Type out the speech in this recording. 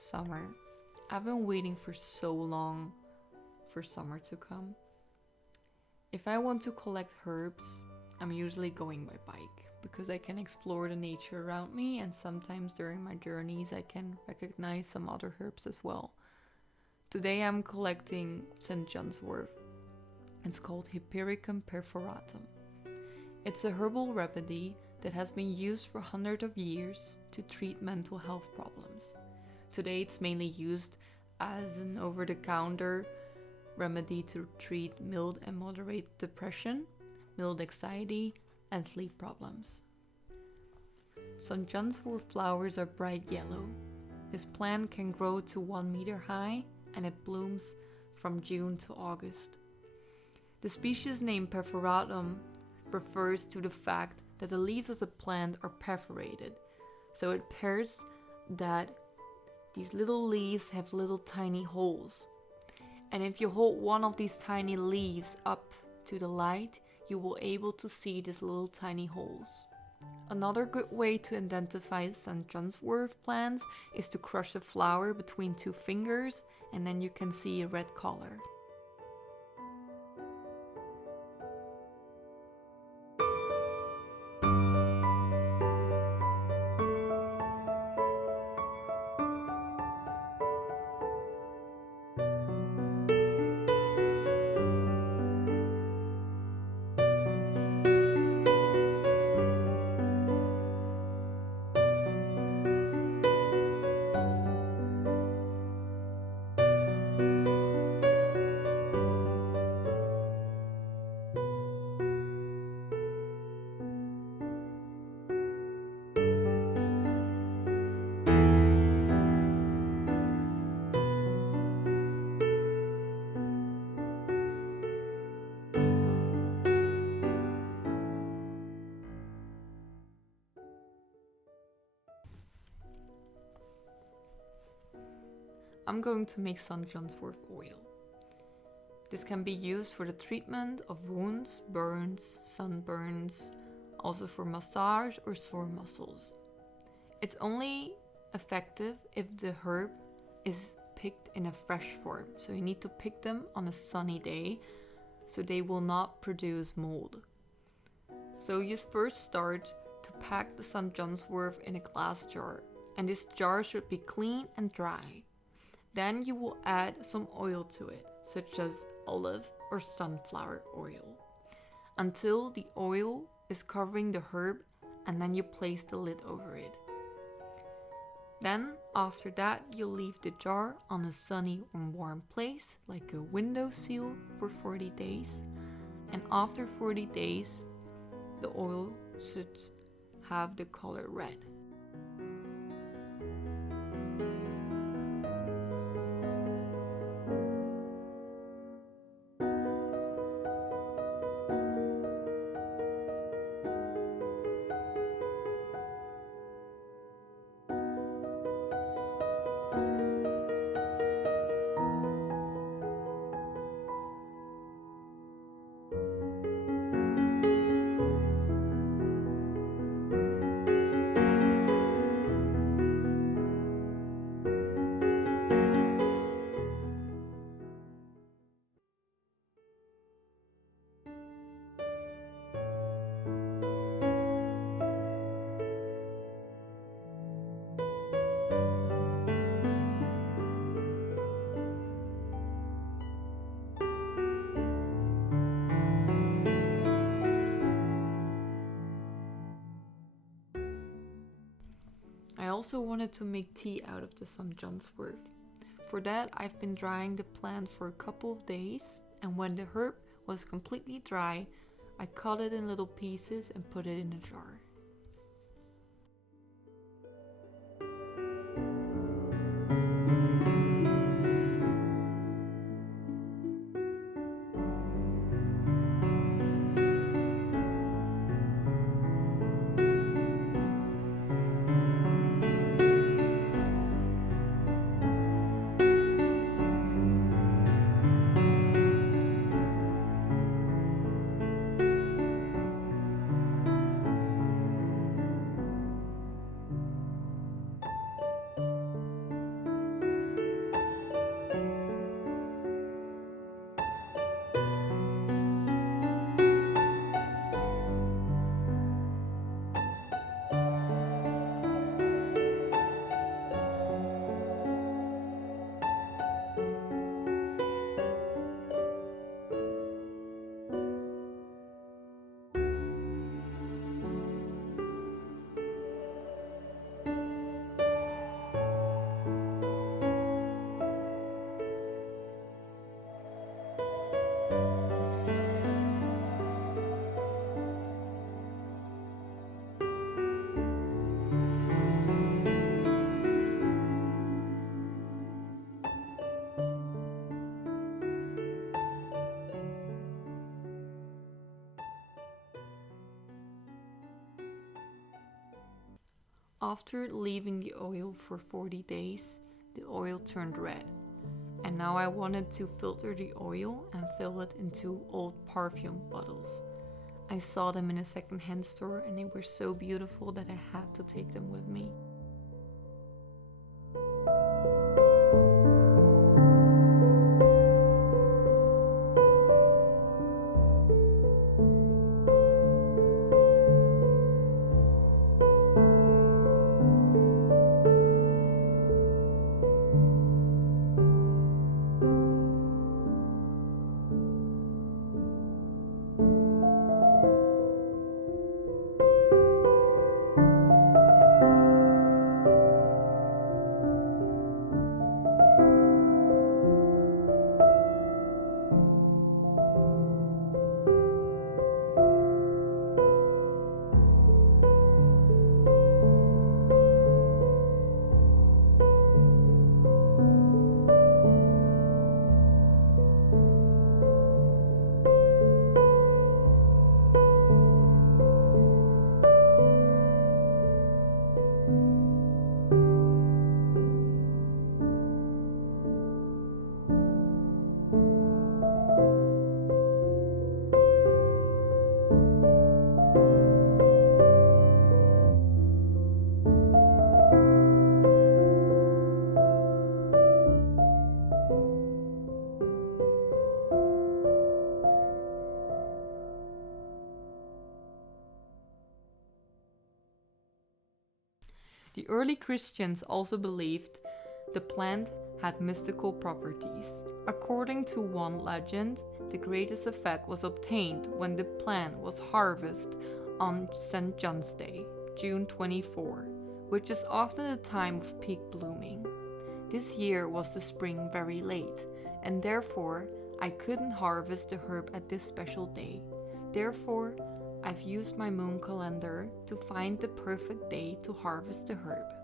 Summer. I've been waiting for so long for summer to come. If I want to collect herbs, I'm usually going by bike because I can explore the nature around me, and sometimes during my journeys I can recognize some other herbs as well. Today I'm collecting St. John's wort. It's called Hypericum perforatum. It's a herbal remedy that has been used for hundreds of years to treat mental health problems. Today it's mainly used as an over-the-counter remedy to treat mild and moderate depression, mild anxiety, and sleep problems. St. John's wort flowers are bright yellow. This plant can grow to 1 meter high and it blooms from June to August. The species name perforatum refers to the fact that the leaves of the plant are perforated, so it appears that these little leaves have little tiny holes. And if you hold one of these tiny leaves up to the light, you will be able to see these little tiny holes. Another good way to identify St. John's wort plants is to crush a flower between 2 fingers, and then you can see a red color. I'm going to make St. John's wort oil. This can be used for the treatment of wounds, burns, sunburns, also for massage or sore muscles. It's only effective if the herb is picked in a fresh form, so you need to pick them on a sunny day so they will not produce mold. So you first start to pack the St. John's wort in a glass jar, and this jar should be clean and dry. Then you will add some oil to it, such as olive or sunflower oil, until the oil is covering the herb, and then you place the lid over it. Then, after that, you leave the jar on a sunny and warm place, like a windowsill, for 40 days. And after 40 days, the oil should have the color red. I also wanted to make tea out of the St. John's wort. For that, I've been drying the plant for a couple of days, and when the herb was completely dry, I cut it in little pieces and put it in a jar. After leaving the oil for 40 days, the oil turned red. And now I wanted to filter the oil and fill it into old perfume bottles. I saw them in a secondhand store and they were so beautiful that I had to take them with me. The early Christians also believed the plant had mystical properties. According to one legend, the greatest effect was obtained when the plant was harvested on St. John's Day, June 24, which is often the time of peak blooming. This year was the spring very late, and therefore I couldn't harvest the herb at this special day. Therefore, I've used my moon calendar to find the perfect day to harvest the herb.